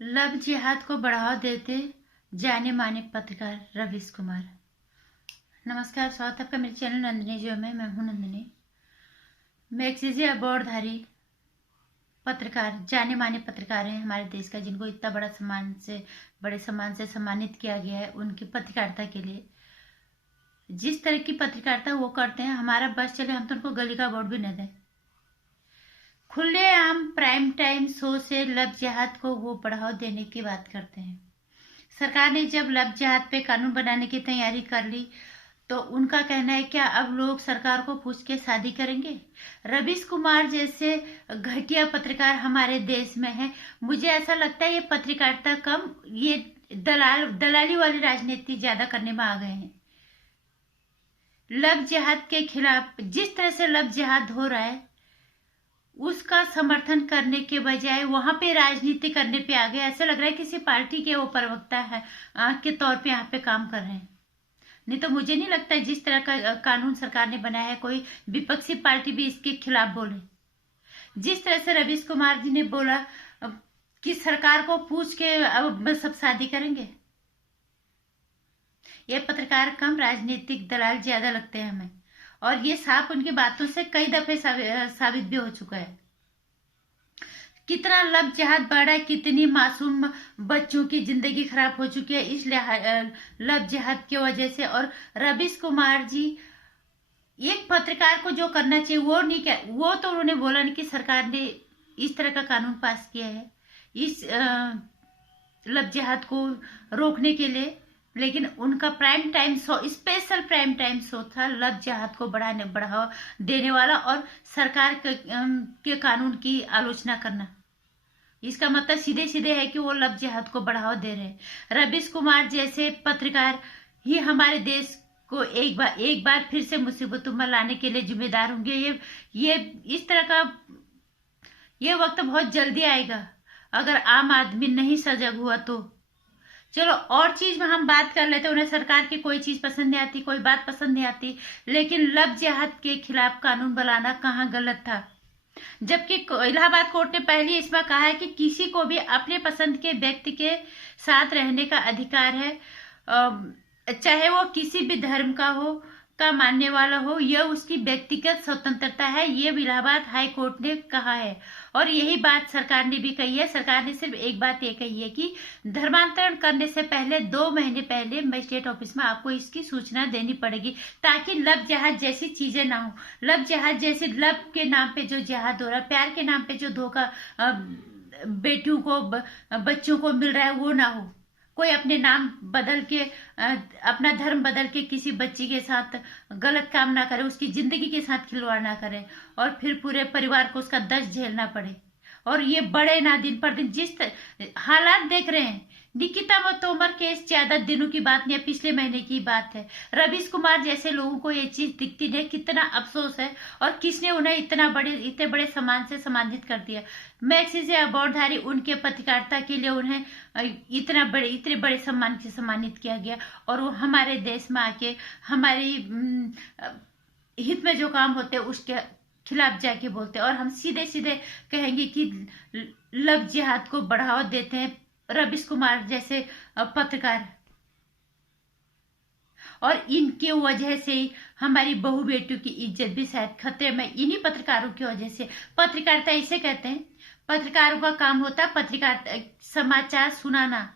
Love जिहाद को बढ़ावा देते जाने माने पत्रकार रवीश कुमार। नमस्कार, स्वागत है आपका मेरे चैनल नंदिनी जो मैं हूं नंदिनी। मैगजीजे अवार्डधारी पत्रकार, जाने माने पत्रकार हैं हमारे देश का, जिनको इतना बड़े सम्मान से सम्मानित किया गया है उनकी पत्रकारिता के लिए। जिस तरह की पत्रकारिता वो करते हैं, हमारा बस चले हम तो उनको गली का अवार्ड भी न दें। खुलेआम प्राइम टाइम शो से लव जिहाद को वो बढ़ावा देने की बात करते हैं। सरकार ने जब लव जिहाद पे कानून बनाने की तैयारी कर ली तो उनका कहना है क्या अब लोग सरकार को पूछ के शादी करेंगे? रवीश कुमार जैसे घटिया पत्रकार हमारे देश में है। मुझे ऐसा लगता है ये पत्रकारिता कम, ये दलाली वाली राजनीति ज्यादा करने में आ गए हैं। लव जिहाद के खिलाफ जिस तरह से लव जिहाद हो रहा है उसका समर्थन करने के बजाय वहां पे राजनीति करने पे आ गए। ऐसा लग रहा है किसी पार्टी के वो प्रवक्ता है के तौर पे यहाँ पे काम कर रहे हैं। नहीं तो मुझे नहीं लगता जिस तरह का कानून सरकार ने बनाया है कोई विपक्षी पार्टी भी इसके खिलाफ बोले। जिस तरह से रवीश कुमार जी ने बोला कि सरकार को पूछ के अब सब शादी करेंगे, ये पत्रकार कम, राजनीतिक दलाल ज्यादा लगते हैं हमें। और ये साफ उनकी बातों से कई दफे साबित भी हो चुका है। कितना लव जिहाद बढ़ा है, कितनी मासूम बच्चों की जिंदगी खराब हो चुकी है इस लव जिहाद की वजह से। और रवीश कुमार जी एक पत्रकार को जो करना चाहिए वो नहीं क्या, वो तो उन्होंने बोला नहीं कि सरकार ने इस तरह का कानून पास किया है इस लव जिहाद को रोकने के लिए, लेकिन उनका prime time show, special prime time show था लव जिहाद को बढ़ावा देने वाला और सरकार के कानून की आलोचना करना। इसका मतलब सीधे सीधे है कि वो लव जिहाद को बढ़ावा दे रहे हैं। रवीश कुमार जैसे पत्रकार ही हमारे देश को एक बार फिर से मुसीबतों में लाने के लिए जिम्मेदार होंगे। ये इस तरह का ये वक्त बहुत जल्दी आएगा अगर आम आदमी नहीं सजग हुआ तो। चलो और चीज में हम बात कर लेते हैं। उन्हें सरकार की कोई चीज पसंद नहीं आती, कोई बात पसंद नहीं आती, लेकिन लव जिहाद के खिलाफ कानून बनाना कहाँ गलत था? जबकि इलाहाबाद कोर्ट ने पहले इसमें कहा है कि किसी को भी अपने पसंद के व्यक्ति के साथ रहने का अधिकार है, चाहे वो किसी भी धर्म का हो, का मानने वाला हो, यह उसकी व्यक्तिगत स्वतंत्रता है। ये इलाहाबाद हाई कोर्ट ने कहा है और यही बात सरकार ने भी कही है। सरकार ने सिर्फ एक बात ये कही है कि धर्मांतरण करने से पहले 2 महीने पहले मजिस्ट्रेट ऑफिस में आपको इसकी सूचना देनी पड़ेगी, ताकि लव जिहाद जैसी चीजें ना हो। लव जिहाद जैसे लव के नाम पे जो जिहाद हो रहा है, प्यार के नाम पे जो धोखा बेटियों को बच्चों को मिल रहा है वो ना हो। कोई अपने नाम बदल के अपना धर्म बदल के किसी बच्ची के साथ गलत काम ना करे, उसकी जिंदगी के साथ खिलवाड़ ना करे और फिर पूरे परिवार को उसका दर्द झेलना पड़े। और ये बड़े ना दिन पर दिन जिस हालात देख रहे हैं। निकिता तोमर केस ज्यादा दिनों की बात नहीं है, पिछले महीने की बात है। रवीश कुमार जैसे लोगों को ये चीज दिखती नहीं, कितना अफसोस है और किसने उन्हें इतने बड़े सम्मान से सम्मानित कर दिया। मैगजीजे अवार्डधारी उनके पत्रकारिता के लिए उन्हें इतने बड़े सम्मान से सम्मानित किया गया और वो हमारे देश में आके हमारी हित में जो काम होते हैं उसके खिलाफ जाके बोलते हैं। और हम सीधे सीधे कहेंगे कि लव जिहाद को बढ़ावा देते हैं रवीश कुमार जैसे पत्रकार, और इनकी वजह से ही हमारी बहू बेटियों की इज्जत भी शायद खतरे में, इन्हीं पत्रकारों की वजह से। पत्रकारिता इसे कहते हैं, पत्रकारों का काम होता है पत्रकार समाचार सुनाना।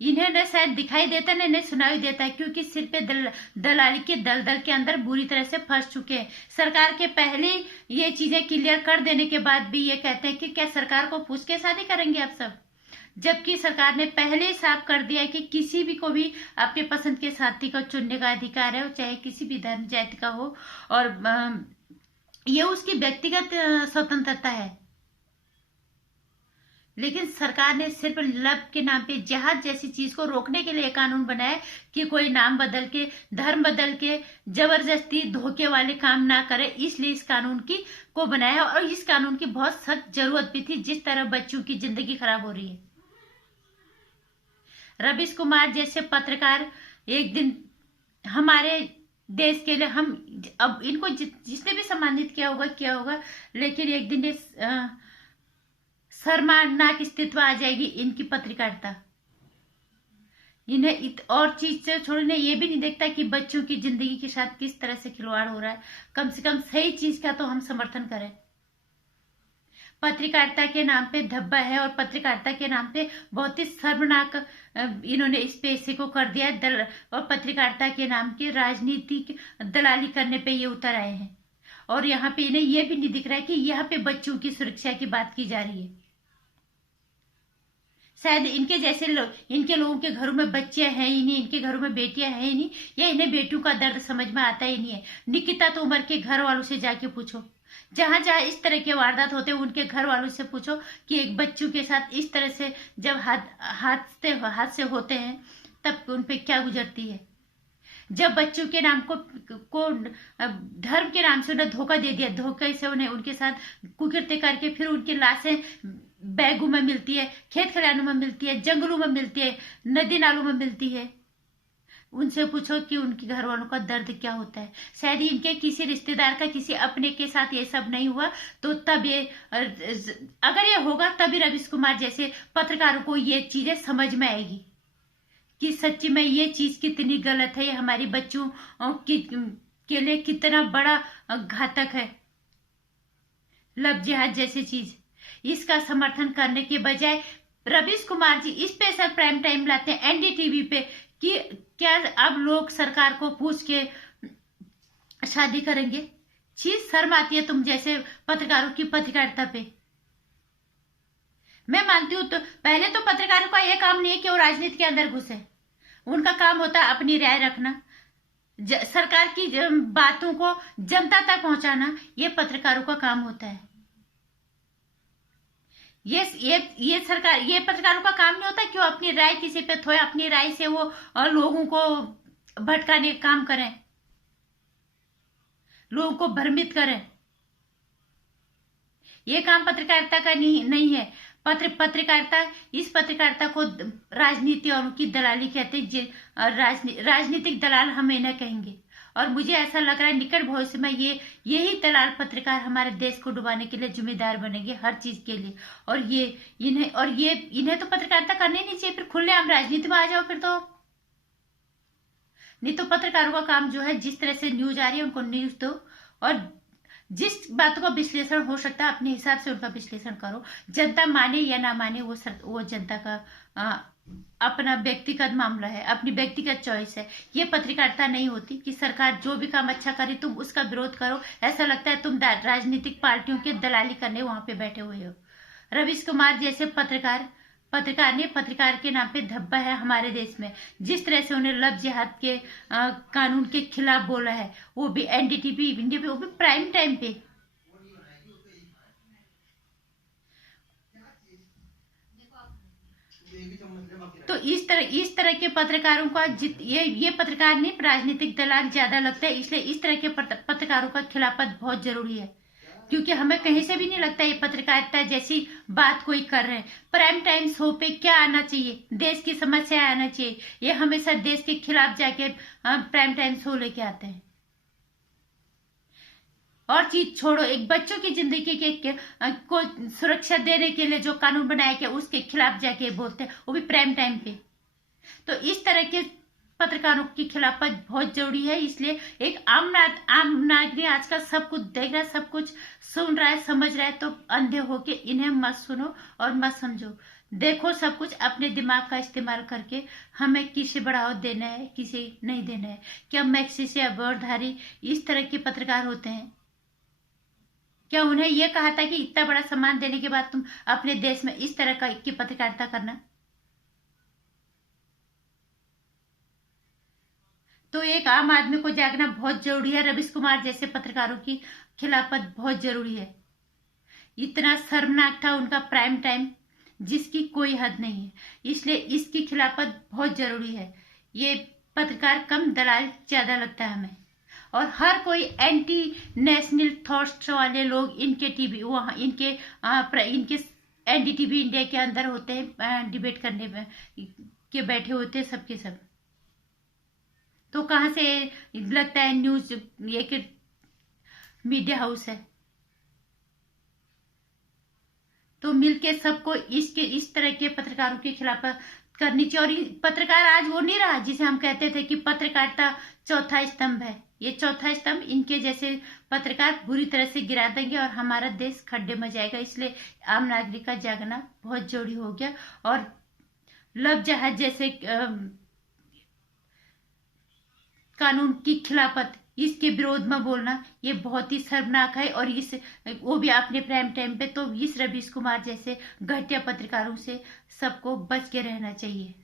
इन्हें न शायद दिखाई देता न इन्हें सुनाई देता है, क्योंकि सिर पे दलाली के दलदल के अंदर बुरी तरह से फंस चुके हैं। सरकार के पहले ये चीजें क्लियर कर देने के बाद भी ये कहते हैं कि क्या सरकार को पूछ के शादी करेंगे आप सब, जबकि सरकार ने पहले ही साफ कर दिया है कि किसी भी को भी अपने पसंद के साथी को चुनने का अधिकार है, चाहे किसी भी धर्म जाति का हो, और ये उसकी व्यक्तिगत स्वतंत्रता है। लेकिन सरकार ने सिर्फ लव के नाम पे जिहाद जैसी चीज को रोकने के लिए कानून बनाया कि कोई नाम बदल के, धर्म बदल के जबरदस्ती धोखे वाले काम ना करे, इसलिए इस कानून को बनाया। और इस कानून की बहुत सख्त जरूरत भी थी, जिस तरह बच्चों की जिंदगी खराब हो रही है। रवीश कुमार जैसे पत्रकार एक दिन हमारे देश के लिए हम अब इनको जिसने भी सम्मानित किया होगा, लेकिन एक दिन ये शर्मनाक स्थिति आ जाएगी इनकी पत्रकारिता। इन्हें और चीज से छोड़ने ये भी नहीं देखता कि बच्चों की जिंदगी के साथ किस तरह से खिलवाड़ हो रहा है। कम से कम सही चीज का तो हम समर्थन करें। पत्रकारिता के नाम पे धब्बा है, और पत्रकारिता के नाम पे बहुत ही शर्मनाक इन्होंने इस पेशे को कर दिया है। और पत्रकारिता के नाम की राजनीतिक दलाली करने पे ये उतर आए हैं। और यहाँ पे इन्हें ये भी नहीं दिख रहा है कि यहाँ पे बच्चों की सुरक्षा की बात की जा रही है। शायद इनके जैसे इनके लोगों के घरों में बच्चे हैं ही नहीं, इनके घरों में बेटियां हैं ही नहीं, या इन्हें बेटियों का दर्द समझ में आता ही नहीं है। निकिता तोमर के घर वालों से जाके पूछो, जहां जहां इस तरह के वारदात होते हैं उनके घर वालों से पूछो कि एक बच्चों के साथ इस तरह से जब हादसे होते हैं तब उन पे क्या गुजरती है। जब बच्चों के नाम को धर्म के नाम से उन्हें धोखा दे दिया, धोखे से उन्हें उनके साथ कुकृत्य करके फिर उनकी लाशें बैगों में मिलती है, खेत खलिहानों में मिलती है, जंगलों में मिलती है, नदी नालों में मिलती है। उनसे पूछो कि उनके घर वालों का दर्द क्या होता है। शायद इनके किसी रिश्तेदार का, किसी अपने के साथ ये सब नहीं हुआ, तो तब ये अगर ये होगा तभी रवीश कुमार जैसे पत्रकारों को ये चीजें समझ में आएगी कि सच्ची में ये चीज कितनी गलत है, ये हमारी बच्चों के लिए कितना बड़ा घातक है। लव जिहाद जैसी चीज, इसका समर्थन करने के बजाय Ravish Kumar ji special prime time लाते हैं एनडीटीवी पे कि क्या अब लोग सरकार को पूछ के शादी करेंगे। चीज शर्म आती है तुम जैसे पत्रकारों की पत्रकारिता पे। मैं मानती हूँ तो पहले तो पत्रकारों का यह काम नहीं है कि वो राजनीति के अंदर घुसे। उनका काम होता है अपनी राय रखना, सरकार की बातों को जनता तक पहुंचाना, ये पत्रकारों का काम होता है। ये सरकार, ये पत्रकारों का काम नहीं होता कि वो अपनी राय किसी पे थोड़े अपनी राय से वो लोगों को भटकाने का काम करें, लोगों को भ्रमित करें। ये काम पत्रकारिता का नहीं है। पत्रकारिता, इस पत्रकारिता को राजनीति और उनकी दलाली कहते हैं। राजनीतिक दलाल हम इन्हें कहेंगे। और मुझे ऐसा लग रहा है निकट भविष्य में यही दलाल पत्रकार हमारे देश को डुबाने के लिए जिम्मेदार बनेंगे हर चीज के लिए। और इन्हें तो पत्रकारिता करनी नहीं चाहिए, फिर खुलेआम राजनीति में आ जाओ फिर तो। नहीं तो पत्रकारों का काम जो है, जिस तरह से न्यूज आ रही है उनको न्यूज दो, और जिस बातों का विश्लेषण हो सकता है अपने हिसाब से उनका विश्लेषण करो। जनता माने या ना माने वो जनता का अपना व्यक्तिगत मामला है, अपनी व्यक्तिगत चॉइस है। ये पत्रकारिता नहीं होती कि सरकार जो भी काम अच्छा करे तुम उसका विरोध करो। ऐसा लगता है तुम राजनीतिक पार्टियों के दलाली करने वहां पे बैठे हुए हो। रवीश कुमार जैसे पत्रकार के नाम पे धब्बा है हमारे देश में। जिस तरह से उन्हें लव जिहाद के कानून के खिलाफ बोला है, वो भी एनडीटीवी इंडिया पे, वो भी प्राइम टाइम पे। तो इस तरह के पत्रकारों का ये पत्रकार नहीं, राजनीतिक दलाल ज्यादा लगता है। इसलिए इस तरह के पत्रकारों का खिलाफत बहुत जरूरी है, क्योंकि हमें कहीं से भी नहीं लगता ये पत्रकारिता जैसी बात कोई कर रहे हैं। प्राइम टाइम शो पे क्या आना चाहिए, देश की समस्या आना चाहिए। ये हमेशा देश के खिलाफ जाके प्राइम टाइम शो लेके आते हैं। और चीज छोड़ो, एक बच्चों की जिंदगी को सुरक्षा देने के लिए जो कानून बनाया गया उसके खिलाफ जाके बोलते हैं, वो भी प्राइम टाइम पे। तो इस तरह के पत्रकारों की खिलाफत बहुत जरूरी है। इसलिए एक आम नागरिक आजकल सब कुछ देख रहा है, सब कुछ सुन रहा है, समझ रहा है, तो अंधे होके इन्हें मत सुनो और मत समझो। देखो सब कुछ अपने दिमाग का इस्तेमाल करके हमें किसे बढ़ावा देना है, किसे नहीं देना है। क्या मैक्सिस या अवॉर्डधारी इस तरह के पत्रकार होते हैं? क्या उन्हें यह कहा था कि इतना बड़ा सम्मान देने के बाद तुम अपने देश में इस तरह की पत्रकारिता करना? तो एक आम आदमी को जागना बहुत जरूरी है। रवीश कुमार जैसे पत्रकारों की खिलाफत बहुत जरूरी है। इतना शर्मनाक था उनका प्राइम टाइम जिसकी कोई हद नहीं है, इसलिए इसकी खिलाफत बहुत जरूरी है। ये पत्रकार कम, दलाल ज्यादा लगता है हमें। और हर कोई एंटी नेशनल थॉट्स वाले लोग इनके टीवी वहां इनके एनडीटीवी इंडिया के अंदर होते हैं, डिबेट करने में के बैठे होते हैं सबके सब। तो कहाँ से लगता है न्यूज ये कि मीडिया हाउस है? तो मिलके सबको इस तरह के पत्रकारों के खिलाफ करनी चाहिए। और पत्रकार आज वो नहीं रहा जिसे हम कहते थे कि पत्रकारिता चौथा स्तंभ है। ये चौथा स्तंभ इनके जैसे पत्रकार बुरी तरह से गिरा देंगे और हमारा देश खड्डे में जाएगा। इसलिए आम नागरिक का जागना बहुत जरूरी हो गया। और लव जहाज जैसे कानून की खिलाफत, इसके विरोध में बोलना ये बहुत ही शर्मनाक है। और इस वो भी अपने प्राइम टाइम पे, तो इस रवीश कुमार जैसे घटिया पत्रकारों से सबको बच के रहना चाहिए।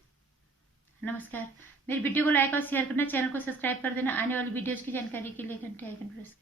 नमस्कार। मेरी वीडियो को लाइक और शेयर करना, चैनल को सब्सक्राइब कर देना। आने वाली वीडियोस की जानकारी के लिए घंटे आइकन प्रेस